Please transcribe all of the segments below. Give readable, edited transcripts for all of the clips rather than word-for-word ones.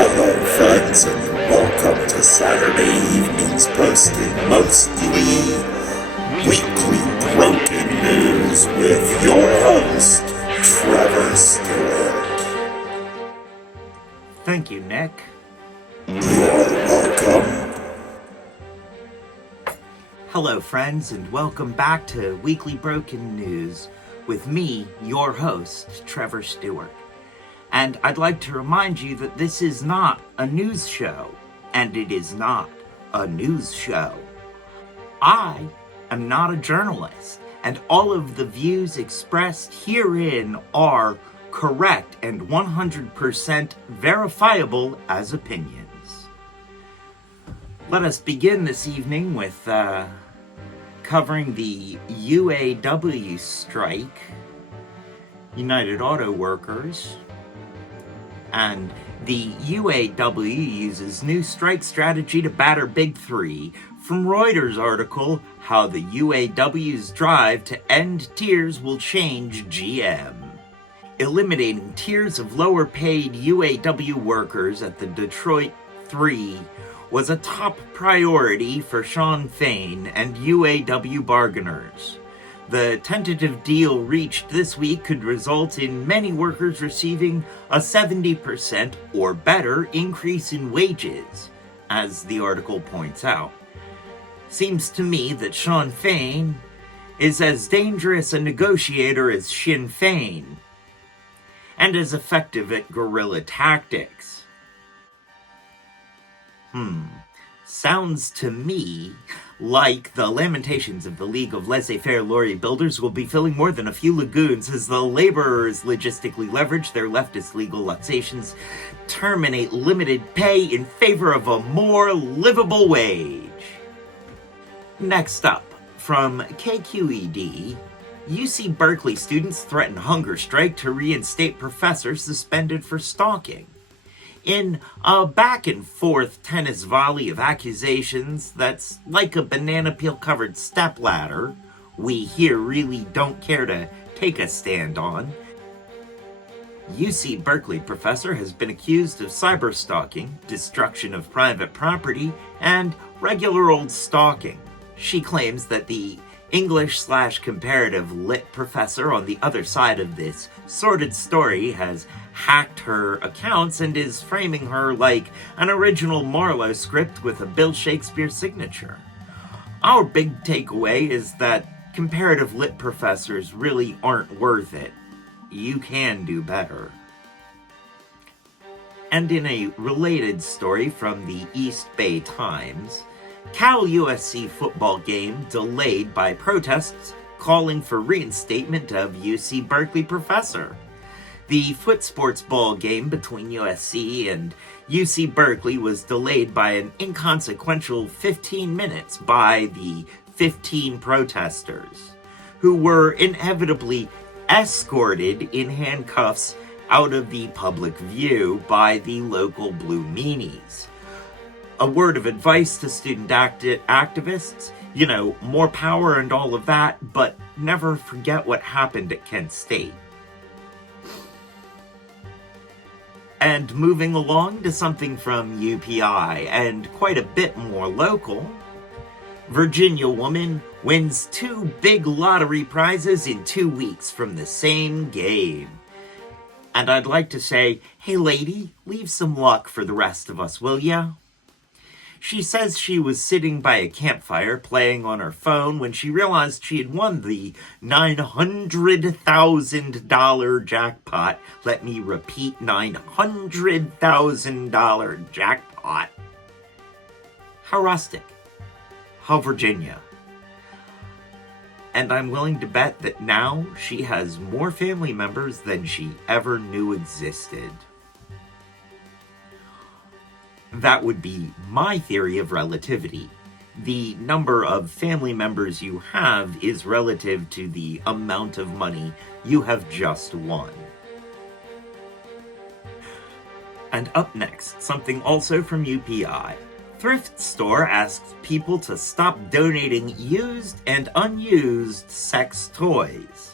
Hello friends and welcome to Saturday evening's posting mostly weekly broken news with your host, Trevor Stewart. Thank you, Nick. You're welcome. Hello friends and welcome back to Weekly Broken News with me, your host, Trevor Stewart. And I'd like to remind you that this is not a news show, and it is not a news show. I am not a journalist, and all of the views expressed herein are correct and 100% verifiable as opinions. Let us begin this evening with covering the UAW strike, United Auto Workers. And the UAW uses new strike strategy to batter Big Three. From Reuters article, how the UAW's drive to end tiers will change GM. Eliminating tiers of lower paid UAW workers at the Detroit 3 was a top priority for Shawn Fain and UAW bargainers. The tentative deal reached this week could result in many workers receiving a 70% or better increase in wages, as the article points out. Seems to me that Shawn Fain is as dangerous a negotiator as Sinn Féin, and as effective at guerrilla tactics. Sounds to me like the lamentations of the League of Laissez-Faire Lorry Builders will be filling more than a few lagoons as the laborers logistically leverage their leftist legalizations, terminate limited pay in favor of a more livable wage. Next up, from KQED, UC Berkeley students threaten hunger strike to reinstate professor suspended for stalking. In a back-and-forth tennis volley of accusations that's like a banana peel-covered stepladder, we here really don't care to take a stand on, UC Berkeley professor has been accused of cyberstalking, destruction of private property, and regular old stalking. She claims that the English/comparative lit professor on the other side of this sordid story has hacked her accounts and is framing her like an original Marlowe script with a Bill Shakespeare signature. Our big takeaway is that comparative lit professors really aren't worth it. You can do better. And in a related story from the East Bay Times, Cal-USC football game delayed by protests calling for reinstatement of UC Berkeley professor. The foot sports ball game between USC and UC Berkeley was delayed by an inconsequential 15 minutes by the 15 protesters, who were inevitably escorted in handcuffs out of the public view by the local blue meanies. A word of advice to student activists, more power and all of that, but never forget what happened at Kent State. And moving along to something from UPI, and quite a bit more local, Virginia woman wins 2 big lottery prizes in 2 weeks from the same game. And I'd like to say, hey lady, leave some luck for the rest of us, will ya? She says she was sitting by a campfire playing on her phone when she realized she had won the $900,000 jackpot. Let me repeat, $900,000 jackpot. How rustic. How Virginia. And I'm willing to bet that now she has more family members than she ever knew existed. That would be my theory of relativity. the number of family members you have is relative to the amount of money you have just won. And up next, something also from UPI. Thrift store asks people to stop donating used and unused sex toys.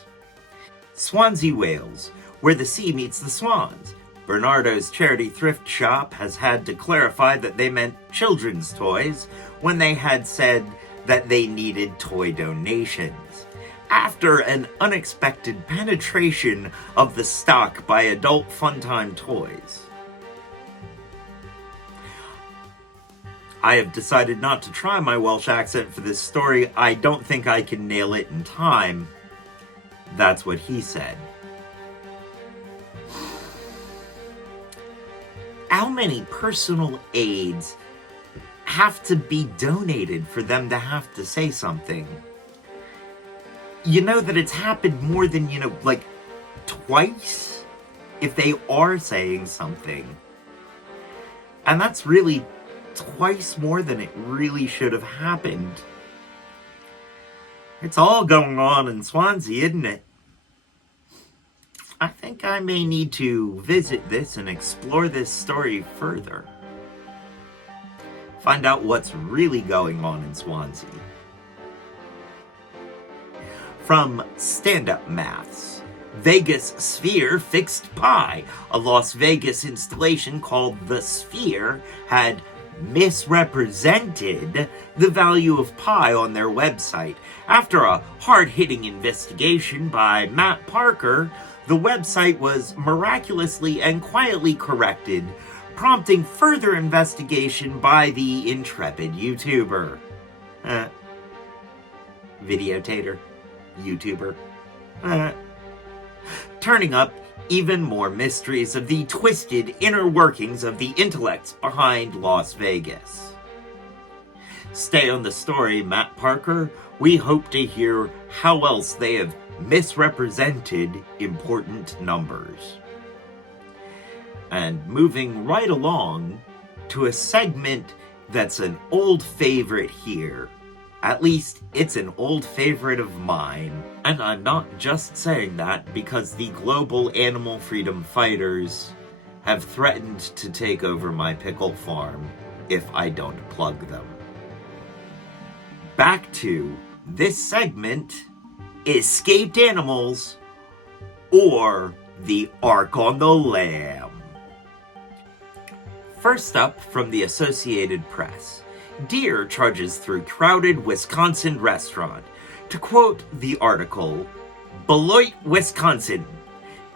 Swansea, Wales, where the sea meets the swans. Bernardo's charity thrift shop has had to clarify that they meant children's toys when they had said that they needed toy donations. After an unexpected penetration of the stock by adult Funtime Toys. I have decided not to try my Welsh accent for this story. I don't think I can nail it in time. That's what he said. How many personal aids have to be donated for them to have to say something? You know that it's happened more than, like twice if they are saying something. And that's really twice more than it really should have happened. It's all going on in Swansea, isn't it? I think I may need to visit this and explore this story further. Find out what's really going on in Swansea. From Stand Up Maths, Vegas Sphere fixed pie. A Las Vegas installation called The Sphere had misrepresented the value of pi on their website. After a hard-hitting investigation by Matt Parker, the website was miraculously and quietly corrected, prompting further investigation by the intrepid YouTuber. Videotator? YouTuber? Turning up even more mysteries of the twisted inner workings of the intellects behind Las Vegas. Stay on the story, Matt Parker. We hope to hear how else they have misrepresented important numbers. And moving right along to a segment that's an old favorite here. At least, it's an old favorite of mine. And I'm not just saying that because the global animal freedom fighters have threatened to take over my pickle farm if I don't plug them. Back to this segment, Escaped Animals or the Ark on the Lam. First up from the Associated Press. Deer charges through crowded Wisconsin restaurant. To quote the article, Beloit, Wisconsin.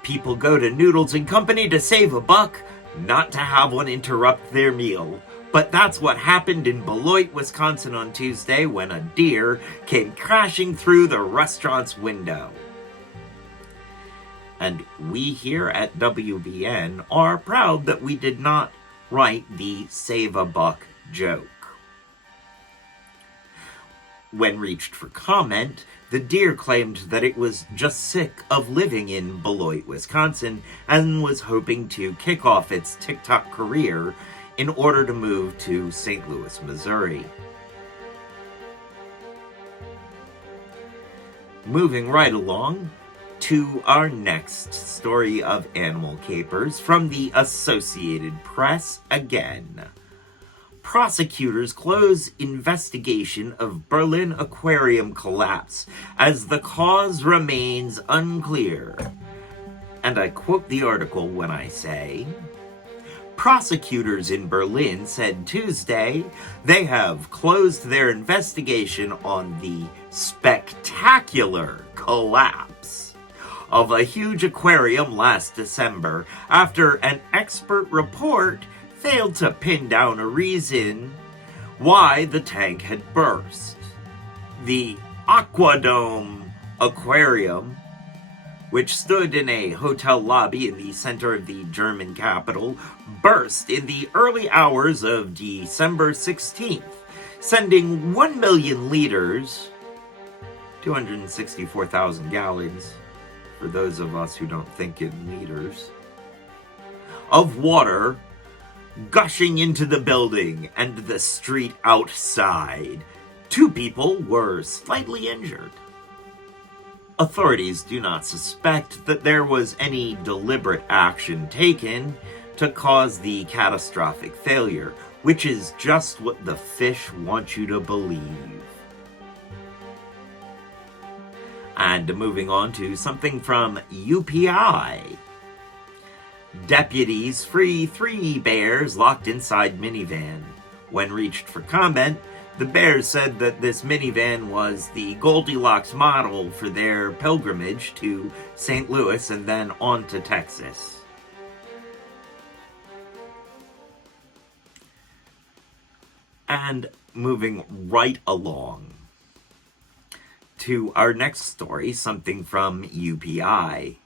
People go to Noodles and Company to save a buck, not to have one interrupt their meal. But that's what happened in Beloit, Wisconsin on Tuesday when a deer came crashing through the restaurant's window. And we here at WBN are proud that we did not write the save a buck joke. When reached for comment, the deer claimed that it was just sick of living in Beloit, Wisconsin, and was hoping to kick off its TikTok career in order to move to St. Louis, Missouri. Moving right along to our next story of animal capers from the Associated Press again. Prosecutors close investigation of Berlin aquarium collapse as the cause remains unclear. And I quote the article when I say, prosecutors in Berlin said Tuesday they have closed their investigation on the spectacular collapse of a huge aquarium last December after an expert report failed to pin down a reason why the tank had burst. The Aquadome Aquarium, which stood in a hotel lobby in the center of the German capital, burst in the early hours of December 16th, sending 1 million liters, 264,000 gallons, for those of us who don't think in liters, of water gushing into the building and the street outside, 2 people were slightly injured. Authorities do not suspect that there was any deliberate action taken to cause the catastrophic failure, which is just what the fish want you to believe. And moving on to something from UPI. Deputies free 3 bears locked inside minivan. When reached for comment, the bears said that this minivan was the Goldilocks model for their pilgrimage to St. Louis and then on to Texas. And moving right along to our next story, something from UPI.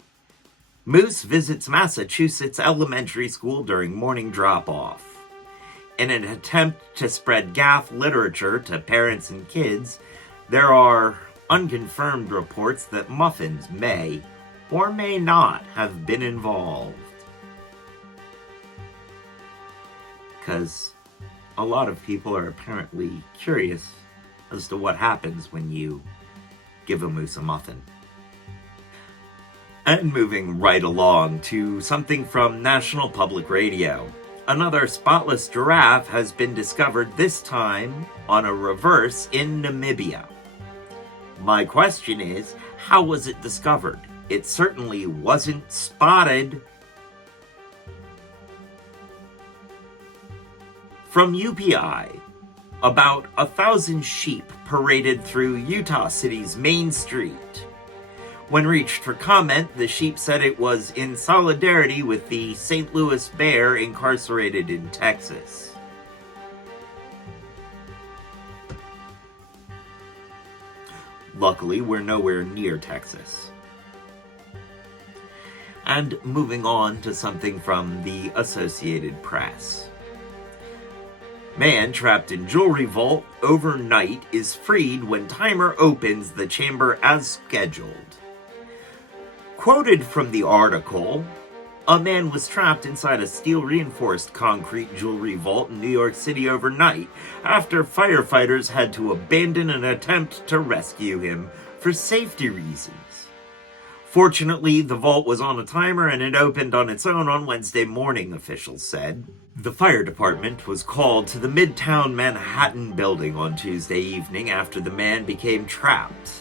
Moose visits Massachusetts elementary school during morning drop-off. In an attempt to spread gaffe literature to parents and kids, there are unconfirmed reports that muffins may or may not have been involved. Because a lot of people are apparently curious as to what happens when you give a moose a muffin. And moving right along to something from National Public Radio. Another spotless giraffe has been discovered, this time on a reverse in Namibia. My question is, how was it discovered? It certainly wasn't spotted. From UPI, about 1,000 sheep paraded through Utah City's main street. When reached for comment, the sheep said it was in solidarity with the St. Louis bear incarcerated in Texas. Luckily, we're nowhere near Texas. And moving on to something from the Associated Press. Man trapped in jewelry vault overnight is freed when timer opens the chamber as scheduled. Quoted from the article, a man was trapped inside a steel-reinforced concrete jewelry vault in New York City overnight after firefighters had to abandon an attempt to rescue him for safety reasons. Fortunately, the vault was on a timer and it opened on its own on Wednesday morning, officials said. The fire department was called to the Midtown Manhattan building on Tuesday evening after the man became trapped.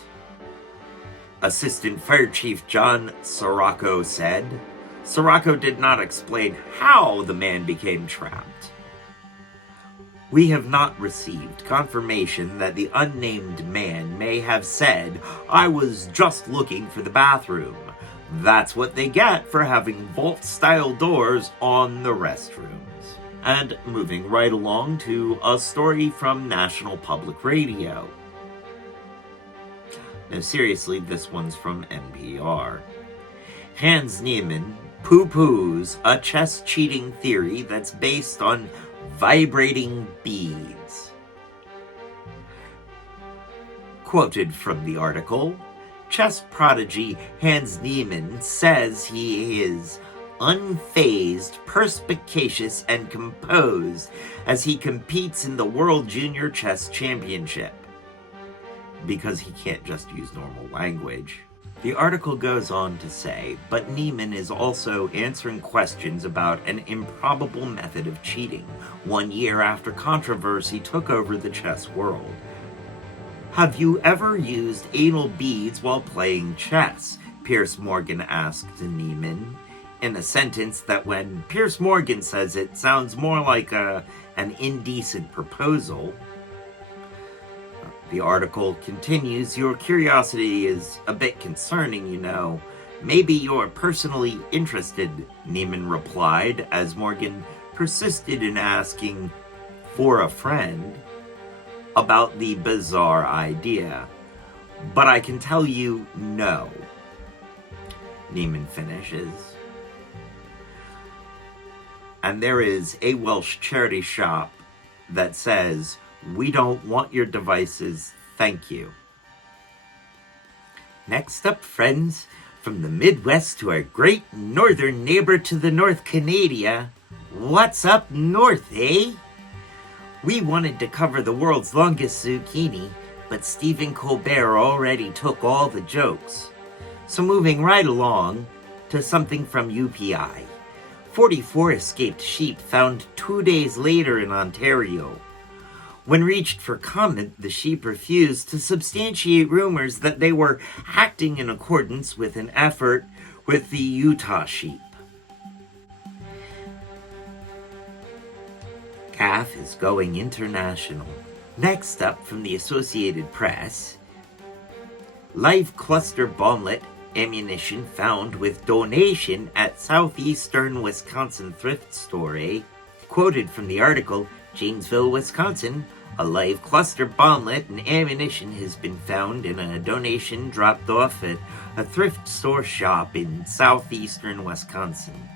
Assistant Fire Chief John Sirocco said. Sirocco did not explain how the man became trapped. We have not received confirmation that the unnamed man may have said, "I was just looking for the bathroom." That's what they get for having vault-style doors on the restrooms. And moving right along to a story from National Public Radio. No, seriously, this one's from NPR. Hans Niemann poo-poos a chess cheating theory that's based on vibrating beads. Quoted from the article, chess prodigy Hans Niemann says he is unfazed, perspicacious, and composed as he competes in the World Junior Chess Championship. Because he can't just use normal language. The article goes on to say, but Niemann is also answering questions about an improbable method of cheating 1 year after controversy took over the chess world. Have you ever used anal beads while playing chess? Piers Morgan asked Niemann, in a sentence that when Piers Morgan says it sounds more like an indecent proposal. The article continues, your curiosity is a bit concerning, you know. Maybe you're personally interested, Niemann replied, as Morgan persisted in asking for a friend about the bizarre idea. But I can tell you no, Niemann finishes. And there is a Welsh charity shop that says, "We don't want your devices, thank you." Next up, friends, from the Midwest to our great northern neighbor to the north, Canada. What's up north, eh? We wanted to cover the world's longest zucchini, but Stephen Colbert already took all the jokes. So moving right along to something from UPI. 44 escaped sheep found 2 days later in Ontario. When reached for comment, the sheep refused to substantiate rumors that they were acting in accordance with an effort with the Utah sheep. Calf is going international. Next up from the Associated Press, live cluster bomblet ammunition found with donation at southeastern Wisconsin thrift store. Quoted from the article, Janesville, Wisconsin, a live cluster bomblet and ammunition has been found in a donation dropped off at a thrift store shop in southeastern Wisconsin.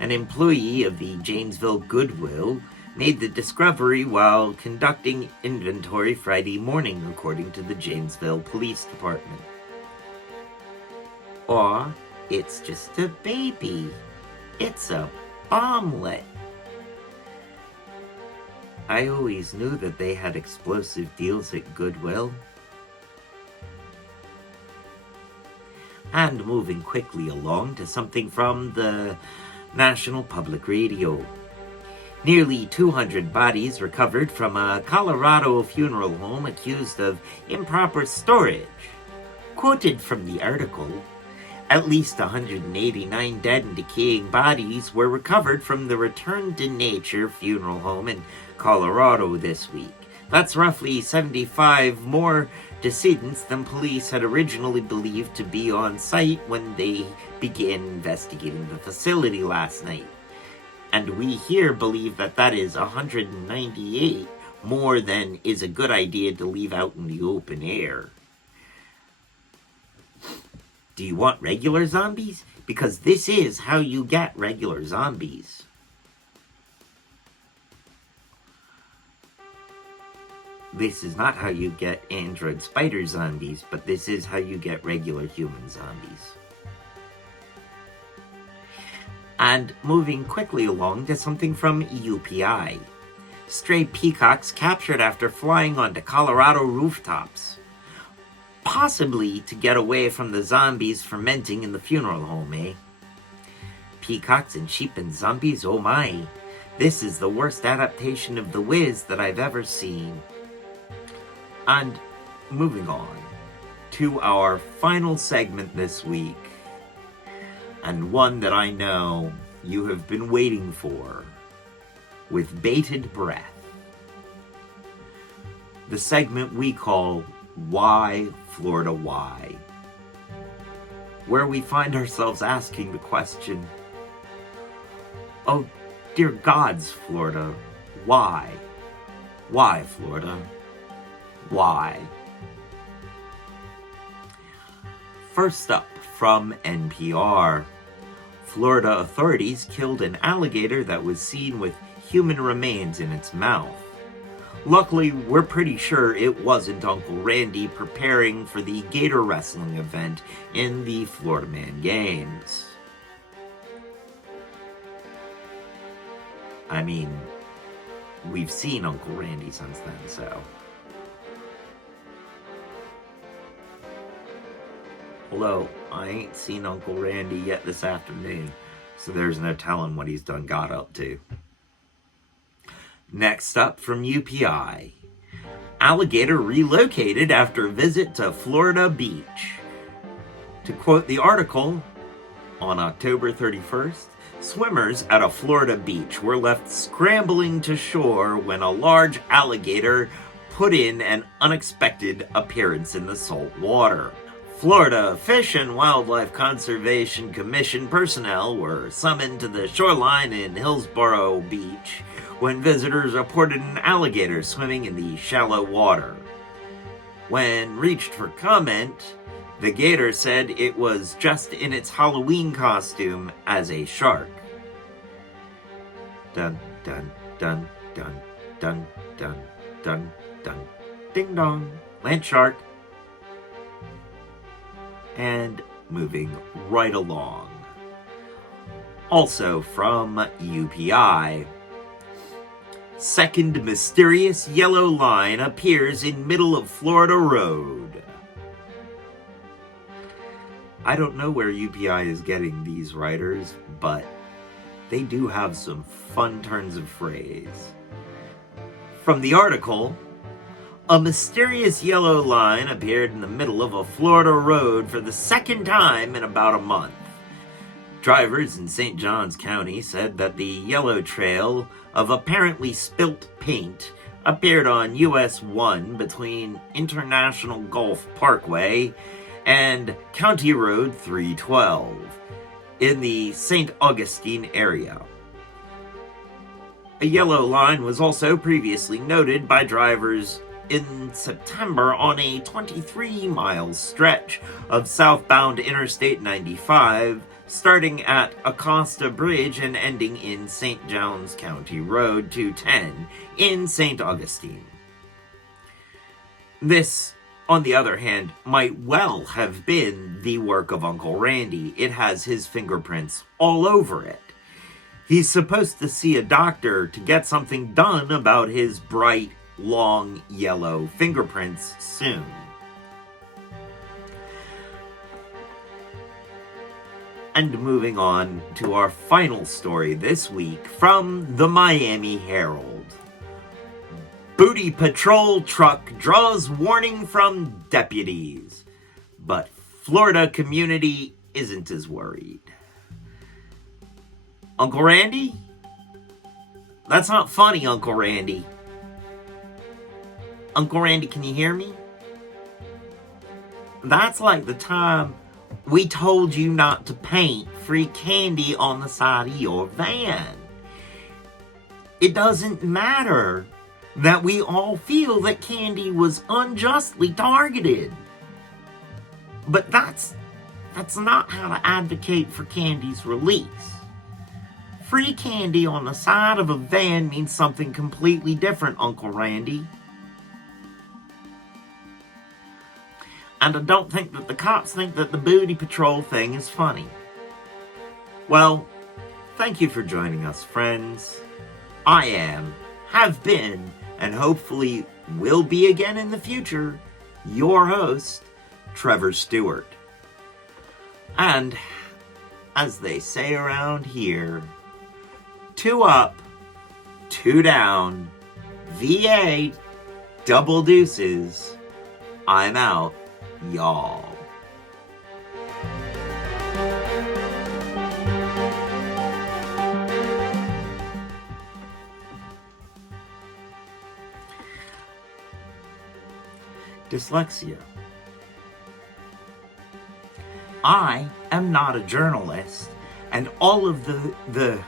An employee of the Janesville Goodwill made the discovery while conducting inventory Friday morning, according to the Janesville Police Department. Or, it's just a baby. It's a bomblet. I always knew that they had explosive deals at Goodwill. And moving quickly along to something from the National Public Radio. Nearly 200 bodies recovered from a Colorado funeral home accused of improper storage. Quoted from the article, at least 189 dead and decaying bodies were recovered from the Return to Nature funeral home in Colorado this week. That's roughly 75 more decedents than police had originally believed to be on site when they began investigating the facility last night. And we here believe that that is 198 more than is a good idea to leave out in the open air. Do you want regular zombies? Because this is how you get regular zombies. This is not how you get android spider zombies, but this is how you get regular human zombies. And moving quickly along to something from UPI. Stray peacocks captured after flying onto Colorado rooftops. Possibly to get away from the zombies fermenting in the funeral home, Peacocks and sheep and zombies, oh my. This is the worst adaptation of The Wiz that I've ever seen. And moving on to our final segment this week, and one that I know you have been waiting for with bated breath. The segment we call Why Florida Why? Where we find ourselves asking the question, oh dear gods, Florida, why? Why, Florida? Why? First up from NPR. Florida authorities killed an alligator that was seen with human remains in its mouth. Luckily, we're pretty sure it wasn't Uncle Randy preparing for the gator wrestling event in the Florida Man Games. I mean, we've seen Uncle Randy since then, so. Although, I ain't seen Uncle Randy yet this afternoon, so there's no telling what he's done got up to. Next up from UPI. Alligator relocated after visit to Florida beach. To quote the article, on October 31st, swimmers at a Florida beach were left scrambling to shore when a large alligator put in an unexpected appearance in the salt water. Florida Fish and Wildlife Conservation Commission personnel were summoned to the shoreline in Hillsborough Beach when visitors reported an alligator swimming in the shallow water. When reached for comment, the gator said it was just in its Halloween costume as a shark. Dun, dun, dun, dun, dun, dun, dun, dun, ding dong, land shark. And moving right along. Also from UPI, Second mysterious yellow line appears in middle of Florida road. I don't know where UPI is getting these writers, but they do have some fun turns of phrase. From the article, a mysterious yellow line appeared in the middle of a Florida road for the second time in about a month. Drivers in St. Johns County said that the yellow trail of apparently spilt paint appeared on US 1 between International Gulf Parkway and County Road 312 in the St. Augustine area. A yellow line was also previously noted by drivers in September on a 23-mile stretch of southbound Interstate 95, starting at Acosta Bridge and ending in St. Johns County Road 210 in St. Augustine. This, on the other hand, might well have been the work of Uncle Randy. It has his fingerprints all over it. He's supposed to see a doctor to get something done about his bright, long, yellow fingerprints soon. And moving on to our final story this week from the Miami Herald. Booty patrol truck draws warning from deputies, but Florida community isn't as worried. Uncle Randy? That's not funny, Uncle Randy. Uncle Randy, can you hear me? That's like the time we told you not to paint free candy on the side of your van. It doesn't matter that we all feel that candy was unjustly targeted. But that's not how to advocate for candy's release. Free candy on the side of a van means something completely different, Uncle Randy. And I don't think that the cops think that the booty patrol thing is funny. Well, thank you for joining us, friends. I am, have been, and hopefully will be again in the future, your host, Trevor Stewart. And, as they say around here, 2 up, 2 down, VA, double deuces, I'm out, y'all. Dyslexia. I am not a journalist, and all of the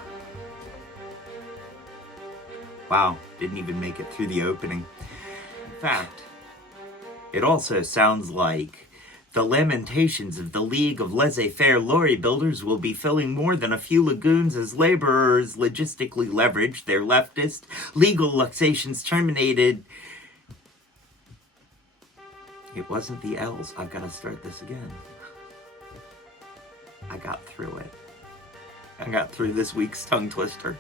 wow, didn't even make it through the opening. In fact, it also sounds like the lamentations of the League of Laissez-Faire Lorry Builders will be filling more than a few lagoons as laborers logistically leverage their leftist legal luxations terminated. It wasn't the L's. I've got to start this again. I got through it. I got through this week's tongue twister.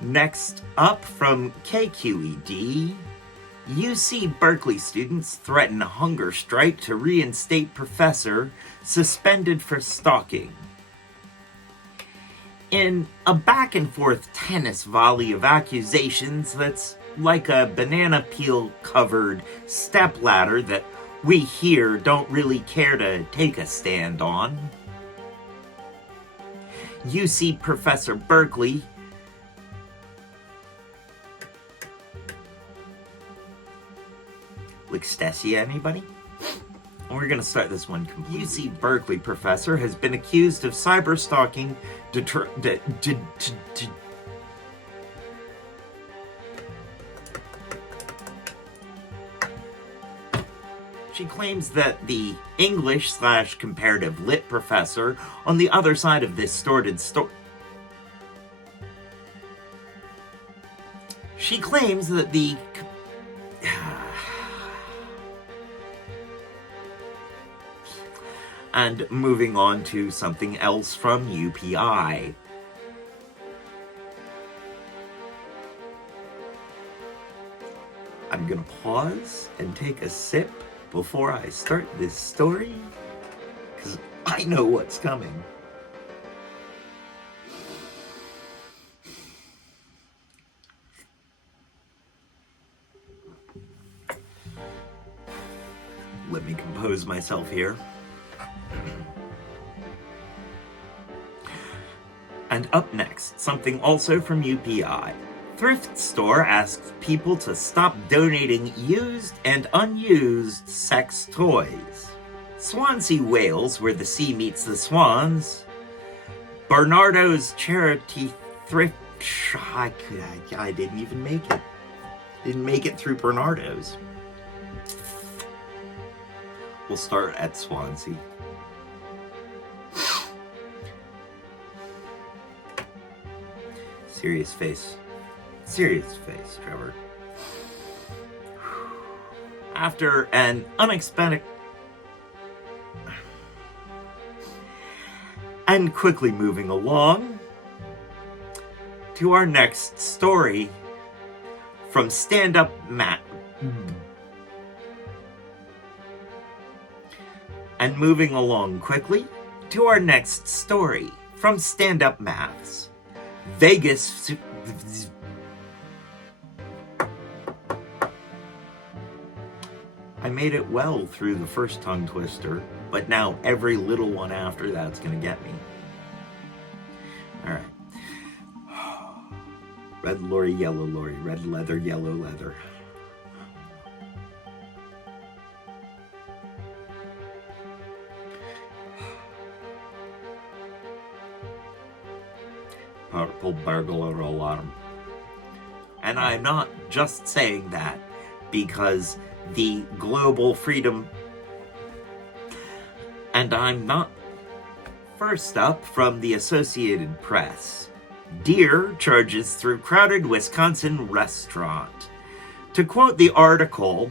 Next up from KQED, UC Berkeley students threaten a hunger strike to reinstate professor suspended for stalking. In a back-and-forth tennis volley of accusations that's like a banana peel covered stepladder that we here don't really care to take a stand on, UC Professor Berkeley Lixtesia, anybody? We're gonna start this one completely. UC Berkeley professor has been accused of cyber stalking She claims that the English/comparative lit professor on the other side of this sordid story. She claims that the And moving on to something else from UPI. I'm gonna pause and take a sip before I start this story, because I know what's coming. Let me compose myself here. And up next, something also from UPI. Thrift store asks people to stop donating used and unused sex toys. Swansea, Wales, where the sea meets the swans. Bernardo's charity thrift. I didn't even make it. Didn't make it through Bernardo's. We'll start at Swansea. Serious face. Serious face, Trevor. After an unexpected... And quickly moving along to our next story from Stand Up Matt. And moving along quickly to our next story from Stand Up Maths. Vegas. I made it well through the first tongue twister, but now every little one after that's gonna get me. Alright. Red lorry, yellow lorry, red leather, yellow leather. Purple burglar alarm. And I'm not just saying that because the global freedom... And I'm not... First up, from the Associated Press. Deer charges through crowded Wisconsin restaurant. To quote the article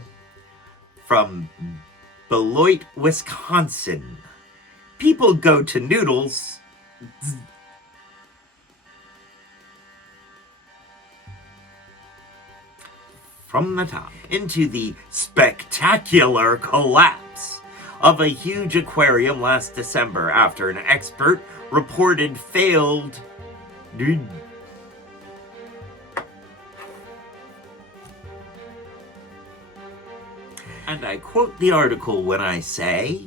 from Beloit, Wisconsin, people go to Noodles... From the top into the spectacular collapse of a huge aquarium last December after an expert reported failed... And I quote the article when I say,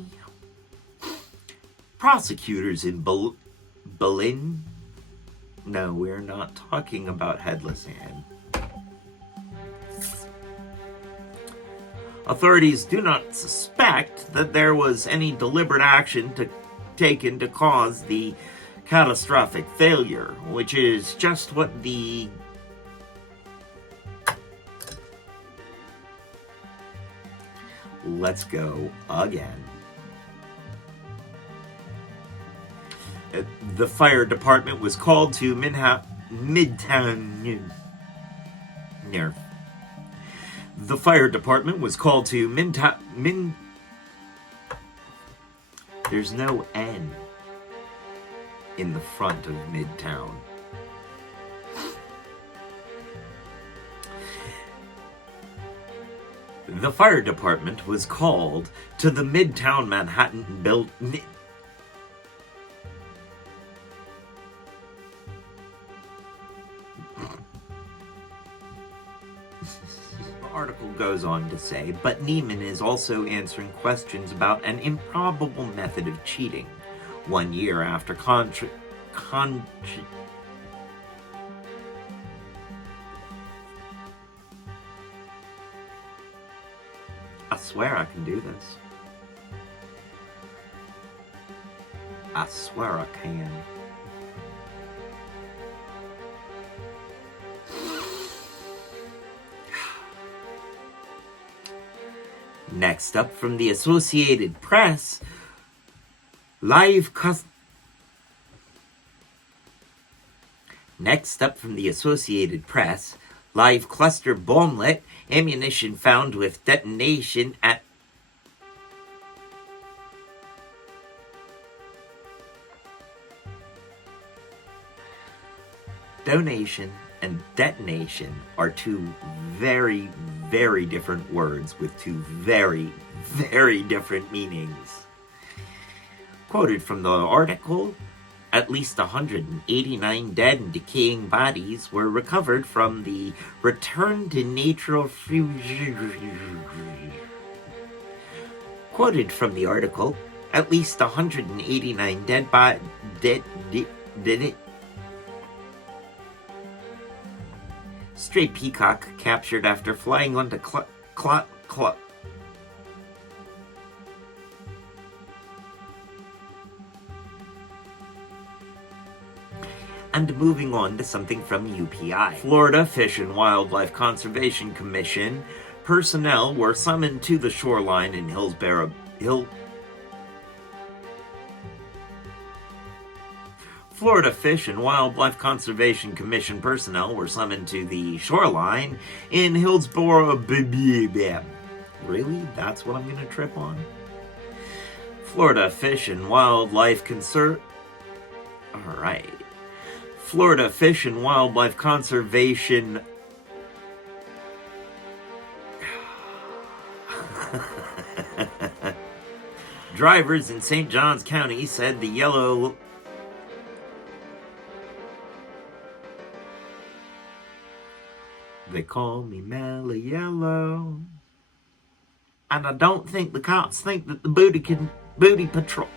prosecutors in Berlin... No, we're not talking about Headless Ann. Authorities do not suspect that there was any deliberate action taken to cause the catastrophic failure, which is just what the... Let's go again. The fire department was called to Midtown... The fire department was called to There's no N in the front of Midtown. The fire department was called to the Midtown Manhattan building. Article goes on to say, but Neiman is also answering questions about an improbable method of cheating 1 year after I swear I can do this. I swear I can. Next up from the Associated Press, Next up from the Associated Press, live cluster bomblet, ammunition found with detonation at... Donation and detonation are two very, very different words with two very, very different meanings. Quoted from the article, at least 189 dead and decaying bodies were recovered from the return to nature. Quoted from the article, at least 189 stray peacock captured after flying onto And moving on to something from UPI. Florida Fish and Wildlife Conservation Commission personnel were summoned to the shoreline in Florida Fish and Wildlife Conservation Commission personnel were summoned to the shoreline in Hillsborough. Really? That's what I'm gonna trip on? Florida Fish and Wildlife Alright. Florida Fish and Wildlife Conservation drivers in St. Johns County said the yellow They call me Mellow Yellow. And I don't think the cops think that the booty patrol